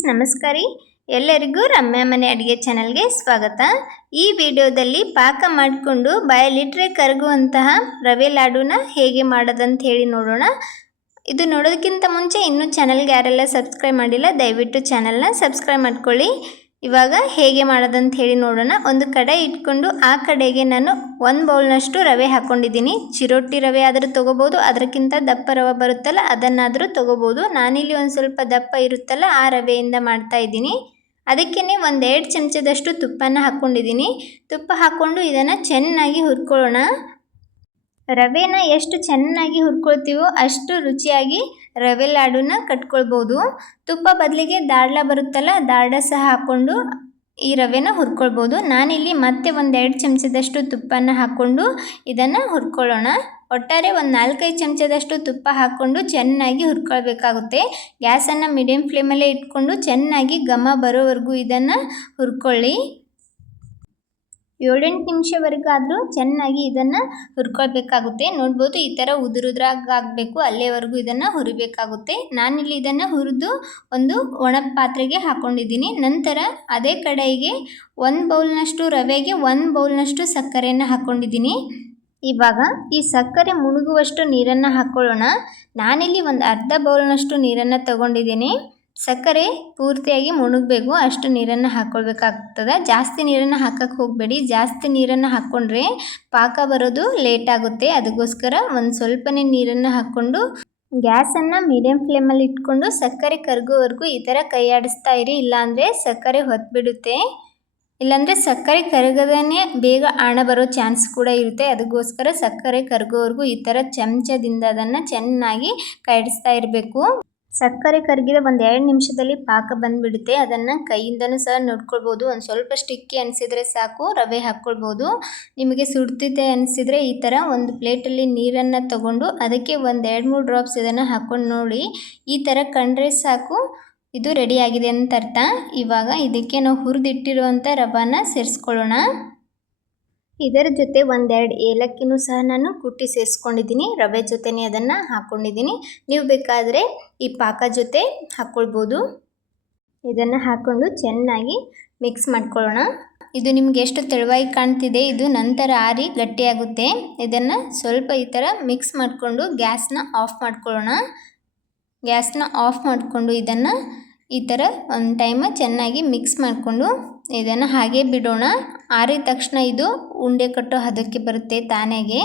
Friends ನಮಸ್ಕಾರ ಎಲ್ಲರಿಗೂ ರಮ್ಯಾ ಮನೆ ಅಡುಗೆ ಚಾನಲ್ಗೆ ಸ್ವಾಗತ। ಈ ವಿಡಿಯೋದಲ್ಲಿ ಪಾಕ ಮಾಡಿಕೊಂಡು ಬಾಯಲ್ಲಿಟ್ಟರೆ ಕರಗುವಂತಹ ರವೆ ಲಾಡುನ ಹೇಗೆ ಮಾಡೋದಂತ ಹೇಳಿ ನೋಡೋಣ। ಇದು ನೋಡೋದಕ್ಕಿಂತ ಮುಂಚೆ ಇನ್ನೂ ಚಾನಲ್ಗೆ ಯಾರೆಲ್ಲ ಸಬ್ಸ್ಕ್ರೈಬ್ ಮಾಡಿಲ್ಲ ದಯವಿಟ್ಟು ಚಾನಲ್ನ ಸಬ್ಸ್ಕ್ರೈಬ್ ಮಾಡ್ಕೊಳ್ಳಿ। ಇವಾಗ ಹೇಗೆ ಮಾಡೋದಂತ ಹೇಳಿ ನೋಡೋಣ। ಒಂದು ಕಡಾಯಿ ಇಟ್ಕೊಂಡು ಆ ಕಡೆಗೆ ನಾನು 1 ಬೌಲ್ನಷ್ಟು ರವೆ ಹಾಕೊಂಡಿದ್ದೀನಿ। ಚಿರೋಟಿ ರವೆ ಆದರೂ ತಗೋಬಹುದು, ಅದಕ್ಕಿಂತ ದಪ್ಪ ರವೆ ಬರುತ್ತಲ್ಲ ಅದನ್ನಾದರೂ ತಗೋಬಹುದು। ನಾನಿಲ್ಲಿ ಒಂದು ಸ್ವಲ್ಪ ದಪ್ಪ ಇರುತ್ತಲ್ಲ ಆ ರವೆಯಿಂದ ಮಾಡ್ತಾ ಇದ್ದೀನಿ। ಅದಕ್ಕೆ 1-2 ಚಮಚದಷ್ಟು ತುಪ್ಪನ ಹಾಕೊಂಡಿದ್ದೀನಿ। ತುಪ್ಪ ಹಾಕ್ಕೊಂಡು ಇದನ್ನು ಚೆನ್ನಾಗಿ ಹುರ್ಕೊಳ್ಳೋಣ। ರವೆನ ಎಷ್ಟು ಚೆನ್ನಾಗಿ ಹುರ್ಕೊಳ್ತೀವೋ ಅಷ್ಟು ರುಚಿಯಾಗಿ ರವೆ ಲಾಡುನ ಕಟ್ಕೊಳ್ಬೋದು। ತುಪ್ಪ ಬದಲಿಗೆ ದಾಡ್ಲ ಬರುತ್ತಲ್ಲ ದಾಡ್ಲ ಸಹ ಹಾಕ್ಕೊಂಡು ಈ ರವೆನ ಹುರ್ಕೊಳ್ಬೋದು। ನಾನಿಲ್ಲಿ ಮತ್ತೆ 1-2 ಚಮಚದಷ್ಟು ತುಪ್ಪನ ಹಾಕ್ಕೊಂಡು ಇದನ್ನು ಹುರ್ಕೊಳ್ಳೋಣ। ಒಟ್ಟಾರೆ 4-5 ಚಮಚದಷ್ಟು ತುಪ್ಪ ಹಾಕ್ಕೊಂಡು ಚೆನ್ನಾಗಿ ಹುರ್ಕೊಳ್ಬೇಕಾಗುತ್ತೆ। ಗ್ಯಾಸನ್ನು ಮೀಡಿಯಂ ಫ್ಲೇಮಲ್ಲೇ ಇಟ್ಕೊಂಡು ಚೆನ್ನಾಗಿ ಘಮ ಬರೋವರೆಗೂ ಇದನ್ನು ಹುರ್ಕೊಳ್ಳಿ। 7-8 ನಿಮಿಷವರೆಗಾದರೂ ಚೆನ್ನಾಗಿ ಇದನ್ನು ಹುರ್ಕೊಳ್ಬೇಕಾಗುತ್ತೆ। ನೋಡ್ಬೋದು ಈ ಥರ ಉದುರುದ್ರಾಗಿ ಆಗಬೇಕು, ಅಲ್ಲೇವರೆಗೂ ಇದನ್ನು ಹುರಿಬೇಕಾಗುತ್ತೆ। ನಾನಿಲ್ಲಿ ಇದನ್ನು ಹುರಿದು ಒಂದು ಒಣ ಪಾತ್ರೆಗೆ ಹಾಕ್ಕೊಂಡಿದ್ದೀನಿ। ನಂತರ ಅದೇ ಕಡಾಯಿಗೆ 1 ಬೌಲ್ನಷ್ಟು ರವೆಗೆ 1 ಬೌಲ್ನಷ್ಟು ಸಕ್ಕರೆಯನ್ನು ಹಾಕ್ಕೊಂಡಿದ್ದೀನಿ। ಇವಾಗ ಈ ಸಕ್ಕರೆ ಮುಳುಗುವಷ್ಟು ನೀರನ್ನು ಹಾಕ್ಕೊಳ್ಳೋಣ। ನಾನಿಲ್ಲಿ ಒಂದು ಅರ್ಧ ಬೌಲ್ನಷ್ಟು ನೀರನ್ನು ತಗೊಂಡಿದ್ದೀನಿ। ಸಕ್ಕರೆ ಪೂರ್ತಿಯಾಗಿ ಮುಳುಗಬೇಕು ಅಷ್ಟು ನೀರನ್ನು ಹಾಕ್ಕೊಳ್ಬೇಕಾಗ್ತದೆ। ಜಾಸ್ತಿ ನೀರನ್ನು ಹಾಕಕ್ಕೆ ಹೋಗಬೇಡಿ, ಜಾಸ್ತಿ ನೀರನ್ನು ಹಾಕ್ಕೊಂಡ್ರೆ ಪಾಕ ಬರೋದು ಲೇಟ್ ಆಗುತ್ತೆ। ಅದಕ್ಕೋಸ್ಕರ ಒಂದು ಸ್ವಲ್ಪನೇ ನೀರನ್ನು ಹಾಕ್ಕೊಂಡು ಗ್ಯಾಸನ್ನು ಮೀಡಿಯಂ ಫ್ಲೇಮಲ್ಲಿ ಇಟ್ಕೊಂಡು ಸಕ್ಕರೆ ಕರಗೋವರೆಗೂ ಈ ಥರ ಕೈ ಆಡಿಸ್ತಾ ಇರಿ, ಇಲ್ಲಾಂದರೆ ಸಕ್ಕರೆ ಹೊತ್ಬಿಡುತ್ತೆ। ಇಲ್ಲಾಂದರೆ ಸಕ್ಕರೆ ಕರಗದೇ ಬೇಗ ಆಣ ಬರೋ ಚಾನ್ಸ್ ಕೂಡ ಇರುತ್ತೆ। ಅದಕ್ಕೋಸ್ಕರ ಸಕ್ಕರೆ ಕರಗೋವರೆಗೂ ಈ ಥರ ಚಮಚದಿಂದ ಅದನ್ನು ಚೆನ್ನಾಗಿ ಕೈಯಾಡಿಸ್ತಾ ಇರಬೇಕು। ಸಕ್ಕರೆ ಕರಗಿದ 1-2 ನಿಮಿಷದಲ್ಲಿ ಪಾಕ ಬಂದುಬಿಡುತ್ತೆ। ಅದನ್ನು ಕೈಯಿಂದನೂ ಸಹ ನೋಡ್ಕೊಳ್ಬೋದು। ಒಂದು ಸ್ವಲ್ಪ ಸ್ಟಿಕ್ಕಿ ಅನಿಸಿದರೆ ಸಾಕು ರವೆ ಹಾಕ್ಕೊಳ್ಬೋದು। ನಿಮಗೆ ಸುಡ್ತಿದೆ ಅನಿಸಿದರೆ ಈ ಥರ ಒಂದು ಪ್ಲೇಟಲ್ಲಿ ನೀರನ್ನು ತಗೊಂಡು ಅದಕ್ಕೆ 1-2-3 ಡ್ರಾಪ್ಸ್ ಇದನ್ನು ಹಾಕ್ಕೊಂಡು ನೋಡಿ, ಈ ಥರ ಕಂಡ್ರೆ ಸಾಕು ಇದು ರೆಡಿಯಾಗಿದೆ ಅಂತ ಅರ್ಥ। ಇವಾಗ ಇದಕ್ಕೆ ನಾವು ಹುರಿದಿಟ್ಟಿರುವಂಥ ರವಾನ ಸೇರಿಸ್ಕೊಳ್ಳೋಣ। ಇದರ ಜೊತೆ 1-2 ಏಲಕ್ಕಿನೂ ಸಹ ನಾನು ಕುಟ್ಟಿ ಸೇರಿಸ್ಕೊಂಡಿದ್ದೀನಿ। ರವೆ ಜೊತೆನೇ ಅದನ್ನು ಹಾಕ್ಕೊಂಡಿದ್ದೀನಿ, ನೀವು ಬೇಕಾದರೆ ಈ ಪಾಕ ಜೊತೆ ಹಾಕ್ಕೊಳ್ಬೋದು। ಇದನ್ನು ಹಾಕ್ಕೊಂಡು ಚೆನ್ನಾಗಿ ಮಿಕ್ಸ್ ಮಾಡ್ಕೊಳ್ಳೋಣ। ಇದು ನಿಮ್ಗೆ ಎಷ್ಟು ತೆಳುವಾಗಿ ಕಾಣ್ತಿದೆ, ಇದು ನಂತರ ಆರಿ ಗಟ್ಟಿಯಾಗುತ್ತೆ। ಇದನ್ನು ಸ್ವಲ್ಪ ಈ ಥರ ಮಿಕ್ಸ್ ಮಾಡಿಕೊಂಡು ಗ್ಯಾಸ್ನ ಆಫ್ ಮಾಡ್ಕೊಳ್ಳೋಣ। ಗ್ಯಾಸ್ನ ಆಫ್ ಮಾಡಿಕೊಂಡು ಇದನ್ನು ಈ ಥರ ಒಂದು ಟೈಮ್ ಚೆನ್ನಾಗಿ ಮಿಕ್ಸ್ ಮಾಡಿಕೊಂಡು ಇದನ್ನು ಹಾಗೆ ಬಿಡೋಣ। ಆರಿದ ತಕ್ಷಣ ಇದು ಉಂಡೆ ಕಟ್ಟೋ ಹದಕ್ಕೆ ಬರುತ್ತೆ ತಾನಾಗೆ।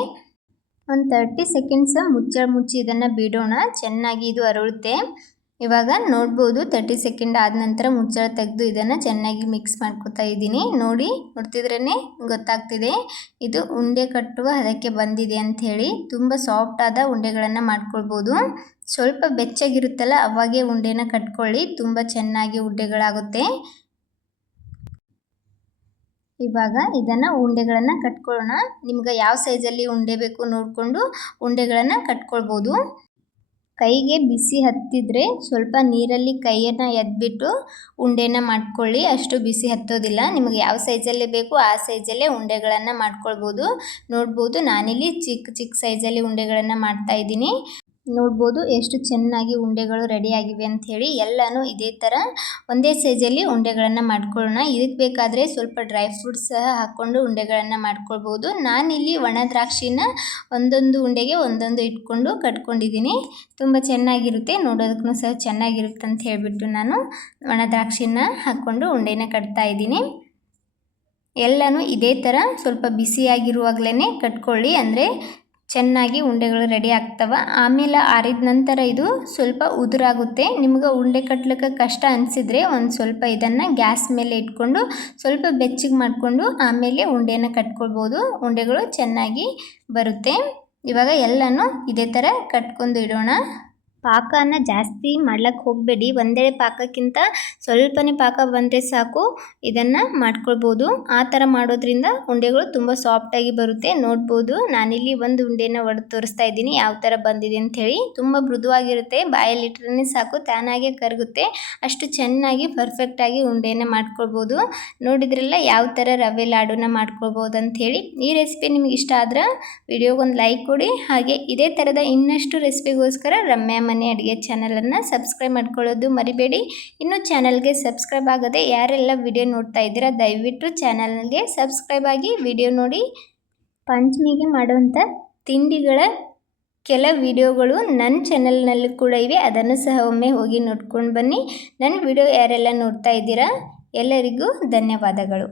ಒಂದು 30 ಸೆಕೆಂಡ್ಸ್ ಮುಚ್ಚಿ ಇದನ್ನು ಬಿಡೋಣ, ಚೆನ್ನಾಗಿ ಇದು ಅರಳುತ್ತೆ। ಇವಾಗ ನೋಡ್ಬೋದು 30 ಸೆಕೆಂಡ್ ಆದ ನಂತರ ಮುಚ್ಚಳ ತೆಗೆದು ಇದನ್ನು ಚೆನ್ನಾಗಿ ಮಿಕ್ಸ್ ಮಾಡ್ಕೊತಾ ಇದ್ದೀನಿ। ನೋಡ್ತಿದ್ರೇ ಗೊತ್ತಾಗ್ತಿದೆ ಇದು ಉಂಡೆ ಕಟ್ಟುವ ಹದಕ್ಕೆ ಬಂದಿದೆ ಅಂಥೇಳಿ। ತುಂಬ ಸಾಫ್ಟಾದ ಉಂಡೆಗಳನ್ನು ಮಾಡ್ಕೊಳ್ಬೋದು। ಸ್ವಲ್ಪ ಬೆಚ್ಚಗಿರುತ್ತಲ್ಲ ಅವಾಗೇ ಉಂಡೆನ ಕಟ್ಕೊಳ್ಳಿ, ತುಂಬ ಚೆನ್ನಾಗಿ ಉಂಡೆಗಳಾಗುತ್ತೆ। ಇವಾಗ ಇದನ್ನು ಉಂಡೆಗಳನ್ನು ಕಟ್ಕೊಳ್ಳೋಣ। ನಿಮ್ಗೆ ಯಾವ ಸೈಜಲ್ಲಿ ಉಂಡೆ ಬೇಕು ನೋಡಿಕೊಂಡು ಉಂಡೆಗಳನ್ನು ಕಟ್ಕೊಳ್ಬೋದು। ಕೈಗೆ ಬಿಸಿ ಹತ್ತಿದ್ರೆ ಸ್ವಲ್ಪ ನೀರಲ್ಲಿ ಕೈಯನ್ನು ಎದ್ಬಿಟ್ಟು ಉಂಡೆನ ಮಾಡ್ಕೊಳ್ಳಿ, ಅಷ್ಟು ಬಿಸಿ ಹತ್ತೋದಿಲ್ಲ। ನಿಮಗೆ ಯಾವ ಸೈಜಲ್ಲಿ ಬೇಕು ಆ ಸೈಜಲ್ಲೇ ಉಂಡೆಗಳನ್ನು ಮಾಡ್ಕೊಳ್ಬೋದು। ನೋಡ್ಬೋದು ನಾನಿಲ್ಲಿ ಚಿಕ್ಕ ಸೈಜಲ್ಲಿ ಉಂಡೆಗಳನ್ನು ಮಾಡ್ತಾ ಇದ್ದೀನಿ। ನೋಡ್ಬೋದು ಎಷ್ಟು ಚೆನ್ನಾಗಿ ಉಂಡೆಗಳು ರೆಡಿಯಾಗಿವೆ ಅಂಥೇಳಿ। ಎಲ್ಲನೂ ಇದೇ ಥರ ಒಂದೇ ಸೈಜಲ್ಲಿ ಉಂಡೆಗಳನ್ನು ಮಾಡ್ಕೊಳ್ಳೋಣ। ಇದಕ್ಕೆ ಬೇಕಾದರೆ ಸ್ವಲ್ಪ ಡ್ರೈ ಫ್ರೂಟ್ಸ್ ಸಹ ಹಾಕ್ಕೊಂಡು ಉಂಡೆಗಳನ್ನು ಮಾಡ್ಕೊಳ್ಬೋದು। ನಾನಿಲ್ಲಿ ಒಣ ದ್ರಾಕ್ಷಿನ ಒಂದೊಂದು ಉಂಡೆಗೆ ಒಂದೊಂದು ಇಟ್ಕೊಂಡು ಕಟ್ಕೊಂಡಿದ್ದೀನಿ, ತುಂಬ ಚೆನ್ನಾಗಿರುತ್ತೆ, ನೋಡೋದಕ್ಕೂ ಸಹ ಚೆನ್ನಾಗಿರುತ್ತೆ ಅಂತ ಹೇಳಿಬಿಟ್ಟು ನಾನು ಒಣ ದ್ರಾಕ್ಷಿನ ಹಾಕ್ಕೊಂಡು ಉಂಡೆನ ಕಟ್ತಾ ಇದ್ದೀನಿ। ಎಲ್ಲನೂ ಇದೇ ಥರ ಸ್ವಲ್ಪ ಬಿಸಿಯಾಗಿರುವಾಗಲೇ ಕಟ್ಕೊಳ್ಳಿ, ಅಂದರೆ ಚೆನ್ನಾಗಿ ಉಂಡೆಗಳು ರೆಡಿ ಆಗ್ತವೆ। ಆಮೇಲೆ ಆರಿದ ನಂತರ ಇದು ಸ್ವಲ್ಪ ಉದುರಾಗುತ್ತೆ। ನಿಮ್ಗೆ ಉಂಡೆ ಕಟ್ಲಿಕ್ಕೆ ಕಷ್ಟ ಅನಿಸಿದರೆ ಒಂದು ಸ್ವಲ್ಪ ಇದನ್ನು ಗ್ಯಾಸ್ ಮೇಲೆ ಇಟ್ಕೊಂಡು ಸ್ವಲ್ಪ ಬೆಚ್ಚಗೆ ಮಾಡಿಕೊಂಡು ಆಮೇಲೆ ಉಂಡೆನ ಕಟ್ಕೊಳ್ಬೋದು, ಉಂಡೆಗಳು ಚೆನ್ನಾಗಿ ಬರುತ್ತೆ। ಇವಾಗ ಎಲ್ಲನೂ ಇದೇ ಥರ ಕಟ್ಕೊಂಡು ಇಡೋಣ। ಪಾಕನ ಜಾಸ್ತಿ ಮಾಡ್ಲಿಕ್ಕೆ ಹೋಗಬೇಡಿ, ಒಂದೇ ಪಾಕಕ್ಕಿಂತ ಸ್ವಲ್ಪನೇ ಪಾಕ ಬಂದರೆ ಸಾಕು ಇದನ್ನು ಮಾಡ್ಕೊಳ್ಬೋದು। ಆ ಥರ ಮಾಡೋದ್ರಿಂದ ಉಂಡೆಗಳು ತುಂಬ ಸಾಫ್ಟಾಗಿ ಬರುತ್ತೆ। ನೋಡ್ಬೋದು ನಾನಿಲ್ಲಿ ಒಂದು ಉಂಡೆನ ಒಡೆದು ತೋರಿಸ್ತಾ ಇದ್ದೀನಿ ಯಾವ ಥರ ಬಂದಿದೆ ಅಂಥೇಳಿ। ತುಂಬ ಮೃದುವಾಗಿರುತ್ತೆ, ಬಾಯಲ್ಲಿಟ್ರೆ ಸಾಕು ತಾನಾಗೆ ಕರಗುತ್ತೆ, ಅಷ್ಟು ಚೆನ್ನಾಗಿ ಪರ್ಫೆಕ್ಟಾಗಿ ಉಂಡೆನ ಮಾಡ್ಕೊಳ್ಬೋದು। ನೋಡಿದ್ರಲ್ಲ ಯಾವ ಥರ ರವೆ ಲಾಡುನ ಮಾಡ್ಕೊಳ್ಬೋದು ಅಂಥೇಳಿ। ಈ ರೆಸಿಪಿ ನಿಮ್ಗೆ ಇಷ್ಟ ಆದ್ರೆ ವಿಡಿಯೋಗೊಂದು ಲೈಕ್ ಕೊಡಿ, ಹಾಗೆ ಇದೇ ಥರದ ಇನ್ನಷ್ಟು ರೆಸಿಪಿಗೋಸ್ಕರ ರಮ್ಯಾ ಮನೆ ಅಡುಗೆ ಚಾನಲನ್ನು ಸಬ್ಸ್ಕ್ರೈಬ್ ಮಾಡ್ಕೊಳ್ಳೋದು ಮರಿಬೇಡಿ. ಇನ್ನು ಚಾನಲ್ಗೆ ಸಬ್ಸ್ಕ್ರೈಬ್ ಆಗದೆ ಯಾರೆಲ್ಲ ವಿಡಿಯೋ ನೋಡ್ತಾ ಇದ್ದೀರಾ ದಯವಿಟ್ಟು ಚಾನಲ್ಗೆ ಸಬ್ಸ್ಕ್ರೈಬ್ ಆಗಿ ವಿಡಿಯೋ ನೋಡಿ. ಪಂಚಮಿಗೆ ಮಾಡುವಂಥ ತಿಂಡಿಗಳ ಕೆಲ ವಿಡಿಯೋಗಳು ನನ್ನ ಚಾನಲ್ನಲ್ಲಿ ಕೂಡ ಇವೆ, ಅದನ್ನು ಸಹ ಒಮ್ಮೆ ಹೋಗಿ ನೋಡ್ಕೊಂಡು ಬನ್ನಿ. ನನ್ನ ವಿಡಿಯೋ ಯಾರೆಲ್ಲ ನೋಡ್ತಾ ಇದ್ದೀರಾ ಎಲ್ಲರಿಗೂ ಧನ್ಯವಾದಗಳು.